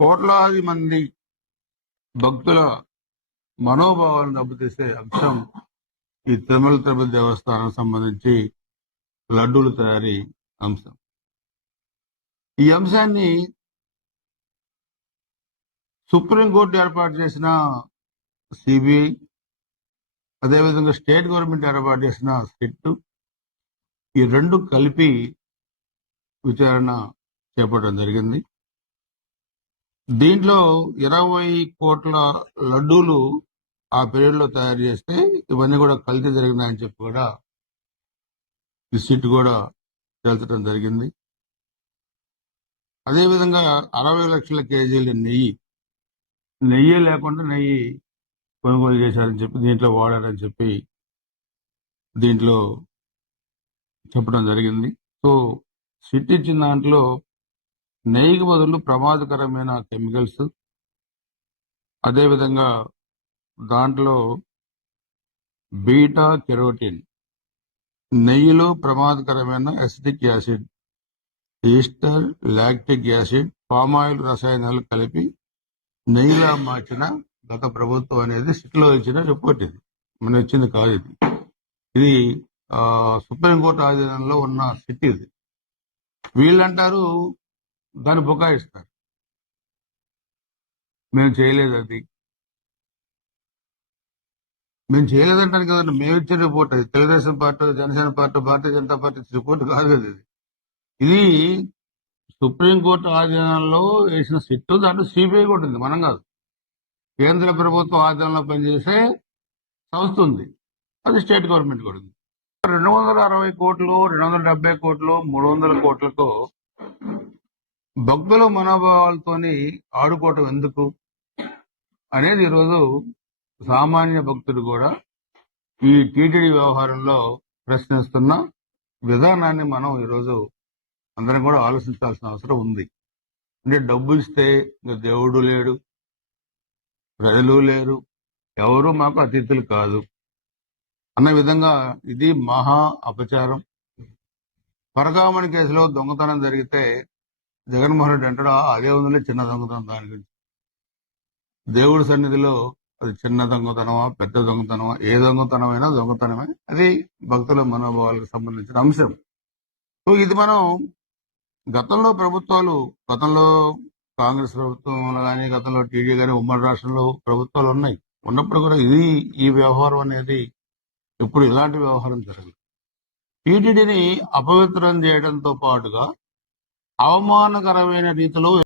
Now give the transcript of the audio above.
కోట్లాది మంది భక్తుల మనోభావాలను దెబ్బతీసే అంశం ఈ తిరుపతి దేవస్థానం సంబంధించి లడ్డూల తయారీ అంశం. ఈ అంశాన్ని సుప్రీంకోర్టు ఏర్పాటు చేసిన సిబిఐ, అదేవిధంగా స్టేట్ గవర్నమెంట్ ఏర్పాటు చేసిన సిట్, ఈ రెండు కలిపి విచారణ చేపట్టడం జరిగింది. దీంట్లో 20 కోట్ల లడ్డూలు ఆ పీరియడ్ లో తయారు చేస్తే ఇవన్నీ కూడా కల్తీ జరిగిందని చెప్పి కూడా ఈ సిట్ కూడా తేల్చడం జరిగింది. అదేవిధంగా 60 లక్షల కేజీల నెయ్యి లేకుండా నెయ్యి కొనుగోలు చేశారని చెప్పి, దీంట్లో వాడారని చెప్పి దీంట్లో చెప్పడం జరిగింది. సో సిట్ ఇచ్చిన దాంట్లో నెయ్యికి బదులు ప్రమాదకరమైన కెమికల్స్, అదేవిధంగా దాంట్లో బీటా కెరోటిన్, నెయ్యిలో ప్రమాదకరమైన acetic acid, ester, lactic acid, palm oil రసాయనాలు కలిపి నెయ్యిలా మార్చిన గత ప్రభుత్వం అనేది సిట్లో ఇచ్చిన రిపోర్ట్. ఇది మన ఇచ్చింది కాదు. ఇది సుప్రీంకోర్టు ఆధీనంలో ఉన్న సిట్. ఇది వీళ్ళంటారు, దాన్ని బుకాయిస్తారు, మేము చేయలేదు, అది మేము చేయలేదంటాను కదండి. మేము ఇచ్చిన రిపోర్ట్ అది. Telugu Desam party, Janasena party, Bharatiya Janata party report కాదు కదా ఇది సుప్రీంకోర్టు ఆధీనంలో వేసిన సిట్. దాంట్లో సిబిఐ కూడా ఉంది, మనం కాదు. కేంద్ర ప్రభుత్వం ఆధీనంలో పనిచేసే సంస్థ ఉంది, అది స్టేట్ గవర్నమెంట్ కూడా ఉంది. 260 కోట్లు, 270 కోట్లు, 300 కోట్లతో భక్తుల మనోభావాలతోని ఆడుకోవటం ఎందుకు అనేది ఈరోజు సామాన్య భక్తుడు కూడా ఈ టీటీడీ వ్యవహారంలో ప్రశ్నిస్తున్న విధానాన్ని మనం ఈరోజు అందరం కూడా ఆలోచించాల్సిన అవసరం ఉంది. అంటే డబ్బు ఇస్తే దేవుడు లేడు, ప్రజలు లేరు, ఎవరు మాకు అతిథులు కాదు అన్న విధంగా ఇది మహా అపచారం. పరకామణి కేసులో దొంగతనం జరిగితే జగన్మోహన్ రెడ్డి అంటాడు, అదే ఉందిలే చిన్న దొంగతనం, దాని గురించి. దేవుడి సన్నిధిలో అది చిన్న దొంగతనమా పెద్ద దొంగతనమా, ఏ దొంగతనమైనా దొంగతనమే. అది భక్తుల మనోభావాలకు సంబంధించిన అంశం. సో ఇది మనం గతంలో కాంగ్రెస్ ప్రభుత్వంలో కానీ, గతంలో టీడీ కానీ, ఉమ్మడి రాష్ట్రంలో ప్రభుత్వాలు ఉన్నాయి. ఉన్నప్పుడు కూడా ఈ వ్యవహారం అనేది ఇప్పుడు ఇలాంటి వ్యవహారం జరగదు. టీటీడీని అపవిత్రం చేయడంతో పాటుగా అవమానకరమైన రీతిలో